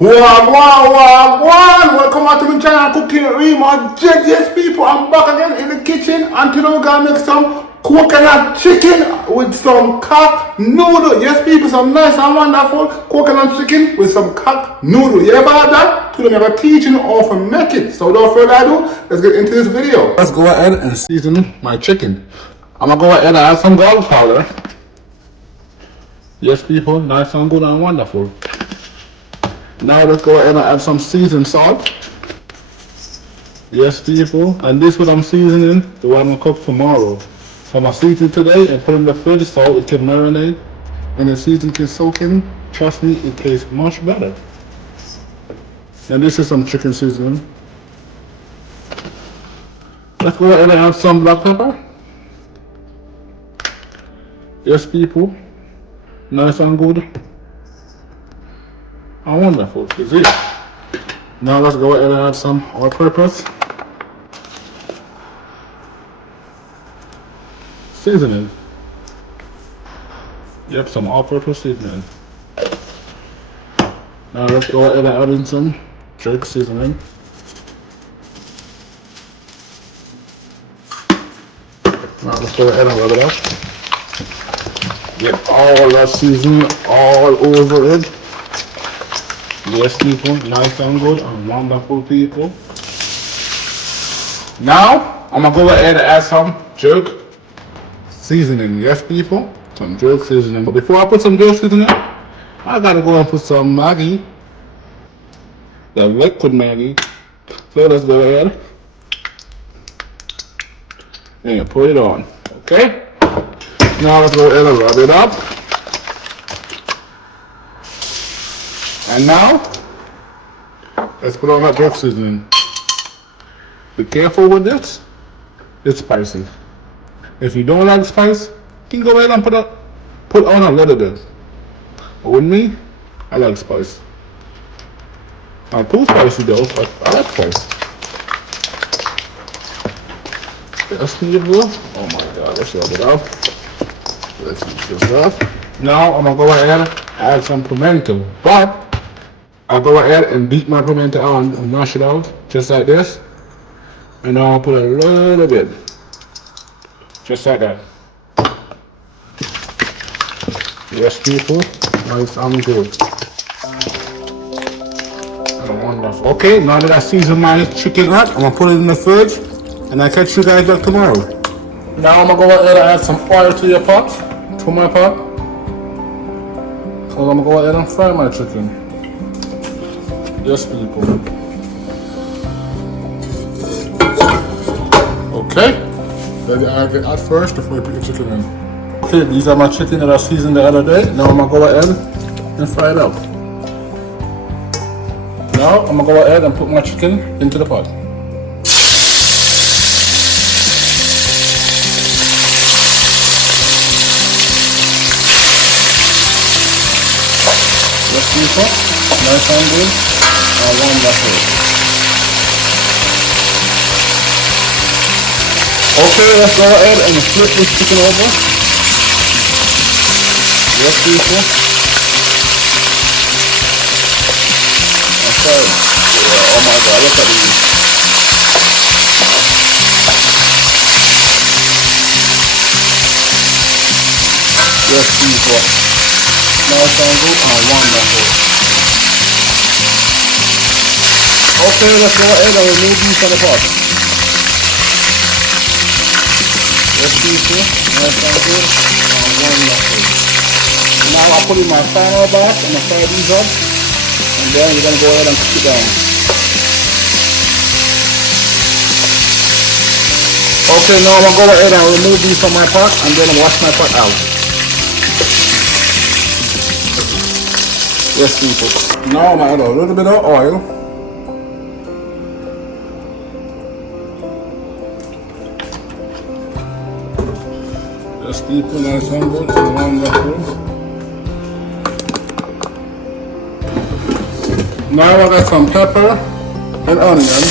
Wagwan! Welcome back to the channel Cooking Remodread. Yes, people, I'm back again in the kitchen and today we're gonna make some coconut chicken with some cock noodle. Yes, people, some nice and wonderful coconut chicken with some cock noodle. You ever had that? Today I'm gonna teach you how to make it. So without further ado, let's get into this video. Let's go ahead and season my chicken. I'm gonna go ahead and add some garlic powder. Yes, people, nice and good and wonderful. Now let's go ahead and add some seasoned salt. Yes, people, and this is what I'm seasoning, the one I'm gonna cook tomorrow. So I'm gonna season today and put it in the fridge so it can marinate and the season can soak in. Trust me, it tastes much better. And this is some chicken seasoning. Let's go ahead and add some black pepper. Yes, people, nice and good. Wonderful, is it? Now let's go ahead and add some all-purpose seasoning. Yep, some all-purpose seasoning. Now let's go ahead and add in some jerk seasoning. Now let's go ahead and rub it up. Get all that seasoning all over it. Yes, people, nice and good and wonderful, people. Now, I'm gonna go ahead and add some jerk seasoning. Yes, people, some jerk seasoning. But before I put some jerk seasoning, I gotta go and put some Maggi, the liquid Maggi. So let's go ahead and put it on. Okay? Now let's go ahead and rub it up. And now, let's put on that jerk seasoning. Be careful with this, it's spicy. If you don't like spice, you can go ahead and put on a little bit. But with me, I like spice. Not too spicy though, but I like spice. Let's see it go. Oh my god, let's rub it off. Let's use this off. Now I'm gonna go ahead and add some pimento, but I'll go ahead and beat my pimento on and mash it out, just like this. And now I'll put a little bit, just like that. Yes, people, nice and good. And wonderful. Okay, now that I season my chicken up, I'm gonna put it in the fridge, and I'll catch you guys back tomorrow. Now I'm gonna go ahead and add some oil to your pot, to my pot. So I'm gonna go ahead and fry my chicken. Yes, people. Okay. Then I get that first before you put your chicken in. Okay, these are my chicken that I seasoned the other day. Now I'm gonna go ahead and fry it up. Now I'm gonna go ahead and put my chicken into the pot. Yes, people. Nice and good. Wonderful. Okay, let's go ahead and flip this chicken over. Yes, people. Okay. Yeah, oh my god, look at these. Yes, people. Nice and good and wonderful. Okay, let's go ahead and remove these from the pot. Yes, people, nice and good and wonderful. Now I'll put in my final batch and I'll fry these up, and then we're gonna go ahead and cook it down. Okay, now I'm gonna go ahead and remove these from my pot and then wash my pot out. Yes, people. Now I'm gonna add a little bit of oil. Yes, people, nice and good and wonderful. Now I got some pepper and onion.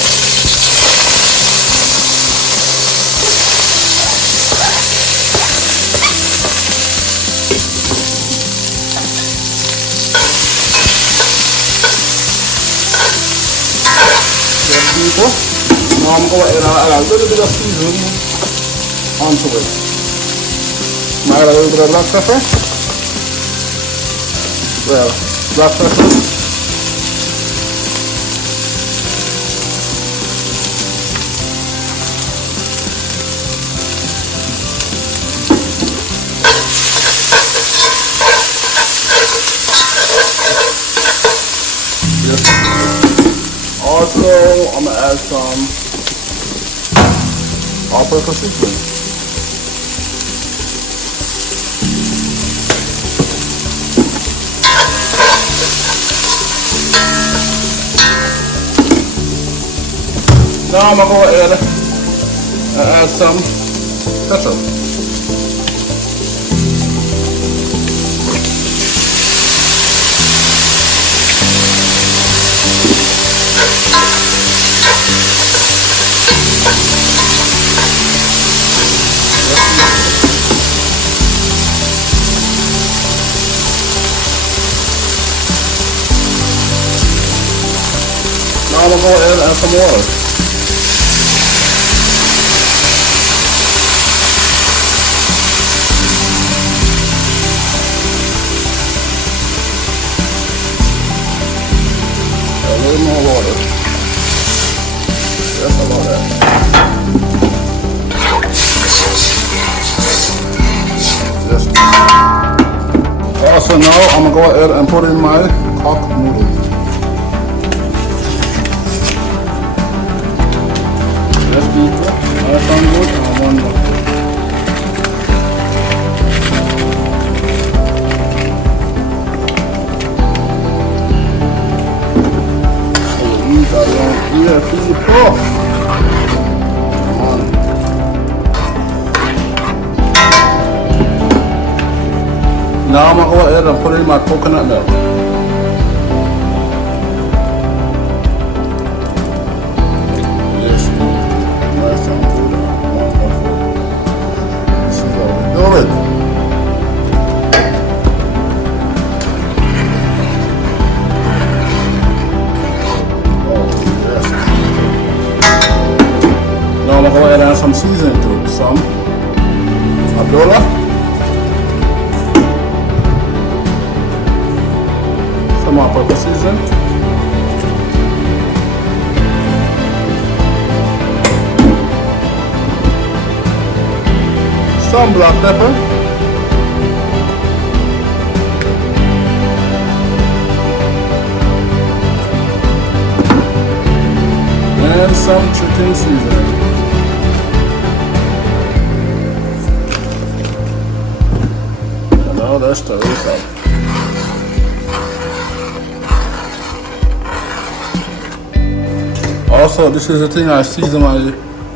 people. Now I'm going to add a little bit of seasoning onto it. I add a little bit of black pepper. Well, black pepper. Also, I'm gonna add some all-purpose seasoning. Now I'm gonna go ahead and add some ketchup. Now I'm gonna go ahead and add some water. A little more water. Just about that. Also now I'm gonna go ahead and put in my cock noodle. That's good. That sounds good. I want more. Yeah, people. Come on. Now I'm gonna go ahead and put in my coconut milk. Yes, nice and good. Wonderful. This is how we do it. Now I'm going to go ahead and add some seasoning to it. Some abdola, some all-purpose seasoning, some black pepper, and some chicken seasoning. Now let's stir this up. Also, this is the thing I season my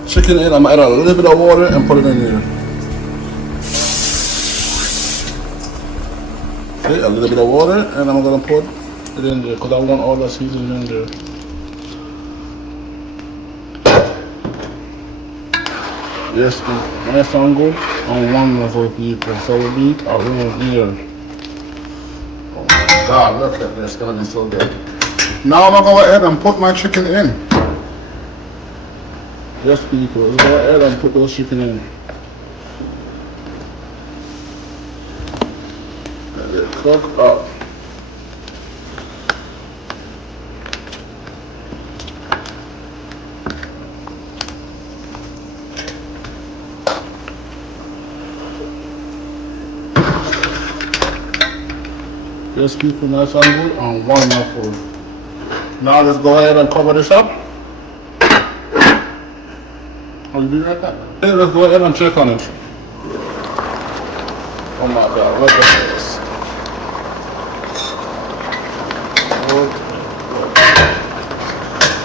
chicken in. I'm gonna add a little bit of water and put it in there. Okay, a little bit of water, and I'm gonna put it in there because I want all the seasoning in there. Yes, nice and good and wonderful, people. So we eat our own ear. Oh my God, look at this, it's gonna be so good. Now I'm gonna go ahead and put my chicken in. Yes, people, let's go ahead and put those chicken in. Let it cook up. Yes, people, nice and good and wonderful. Now let's go ahead and cover this up. I'll be right back. Hey, let's go ahead and check on it. Oh my God, look at this.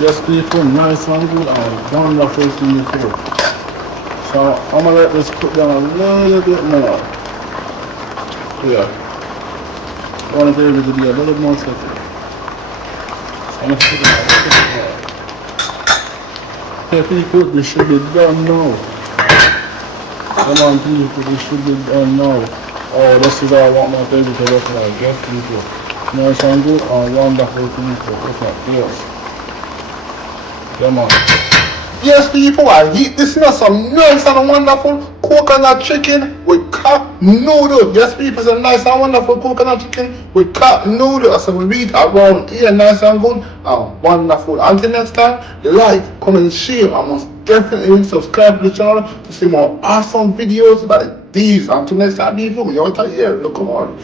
Yes, people, nice and good and wonderful people. So I'm gonna let this cook down a little bit more. Yeah. I want the gravy to be a little more thicker. So I'm going to put it a little bit more. Okay, people, this should be done now. Come on, people, this should be done now. Oh, this is how I want my baby to look like. Yes, people. Nice and good and wonderful people. Look at this. Yeah, man. Yes, people, I eat this now. Some nice and wonderful coconut chicken with cup noodle. Yes, people, some nice and wonderful coconut chicken with cup noodle. So we eat around here, nice and good and wonderful. Until next time, like, comment, share, and most definitely subscribe to the channel to see more awesome videos like these. Until next time, people, we out here. Look on.